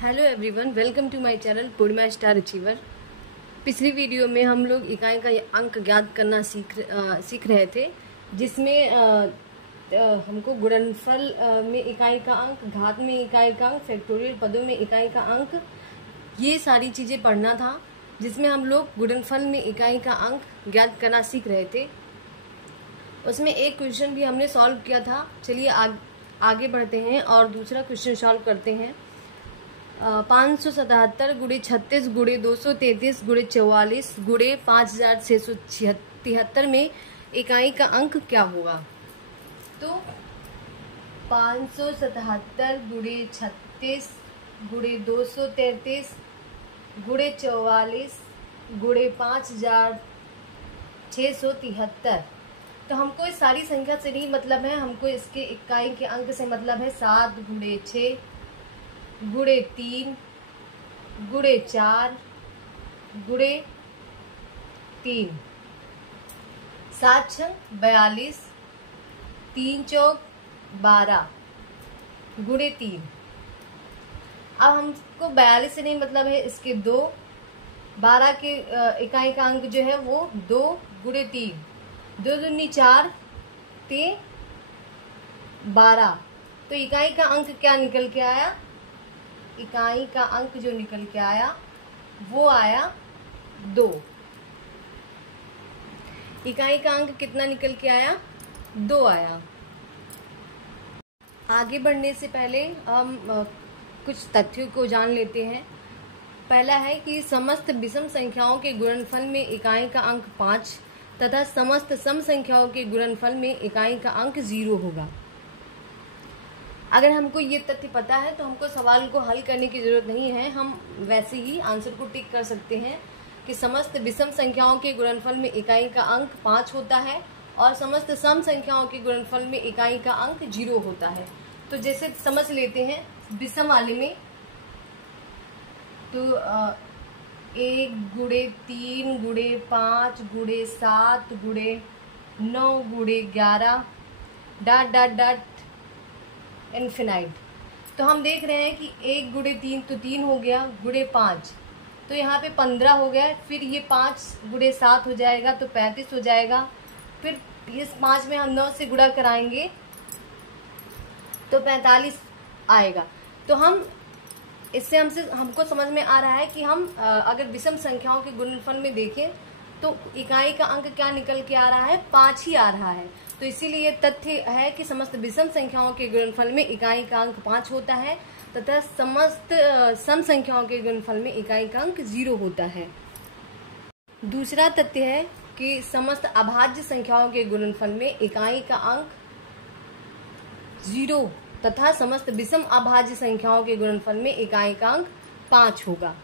Hello everyone, welcome to my channel Purnima star achiever. पिछली video में हम लोग इकाई का अंक ज्ञात करना सीख रहे थे, जिसमें हमको गुणनफल में इकाई का अंक, घात में इकाई का अंक, फैक्टोरियल पदों में इकाई का अंक, ये सारी चीज़ें पढ़ना था। जिसमें हम लोग गुणनफल में इकाई का अंक ज्ञात करना सीख रहे थे। उसमें एक क्वेश्चन भी हमने सॉल्व किया था। चलिए आगे बढ़ते हैं और दूसरा क्वेश्चन सॉल्व करते हैं। 577 गुणे 36 गुणे 233 गुणे 44 गुणे 5673 में इकाई का अंक क्या होगा? तो 577 गुणे 36 गुणे 233 गुणे 44 गुणे 5673। तो हमको इस सारी संख्या से नहीं मतलब है, हमको इसके इकाई के अंक से मतलब है। 7 गुणे 6 गुणे 3 गुणे 4 गुणे 3, 7 छंग 42, 3 चौक 12 गुणे 3। अब हमको 42 से नहीं मतलब है, इसके 2, 12 के इकाई का अंक जो है वो 2 गुणे 3, 2 दूनी 4 ते 12। तो इकाई का अंक क्या निकल के आया? इकाई का अंक जो निकल के आया वो आया 2। इकाई का अंक कितना निकल के आया? 2 आया। आगे बढ़ने से पहले हम कुछ तथ्यों को जान लेते हैं। पहला है कि समस्त विषम संख्याओं के गुणनफल में इकाई का अंक 5 तथा समस्त सम संख्याओं के गुणनफल में इकाई का अंक 0 होगा। अगर हमको ये तथ्य पता है तो हमको सवाल को हल करने की जरूरत नहीं है, हम वैसे ही आंसर को टिक कर सकते हैं कि समस्त विषम संख्याओं के गुणनफल में इकाई का अंक 5 होता है और समस्त सम संख्याओं के गुणनफल में इकाई का अंक 0 होता है। तो जैसे समझ लेते हैं विषम वाले में, तो 1 गुणे 3 गुणे 5 गुणे 7 गुणे 9 गुणे 11 डॉट डॉट डॉट इन्फिनाइट। तो हम देख रहे हैं कि 1 गुणे 3 तो 3 हो गया, गुणे 5 तो यहाँ पे 15 हो गया, फिर ये 5 गुणे 7 हो जाएगा तो 35 हो जाएगा। फिर इस 5 में हम 9 से गुणा कराएंगे तो 45 आएगा। तो हम इससे हमको समझ में आ रहा है कि हम अगर विषम संख्याओं के गुणनफल में देखें तो इकाई का अंक क्या निकल के आ रहा है? 5 ही आ रहा है। तो इसीलिए ये तथ्य है कि समस्त विषम संख्याओं के गुणनफल में इकाई का अंक 5 होता है तथा समस्त सम संख्याओं के गुणनफल में इकाई का अंक 0 होता है। दूसरा तथ्य है कि समस्त अभाज्य संख्याओं के गुणनफल में इकाई का अंक 0 तथा समस्त विषम अभाज्य संख्याओं के गुणनफल में इकाई का अंक 5 होगा।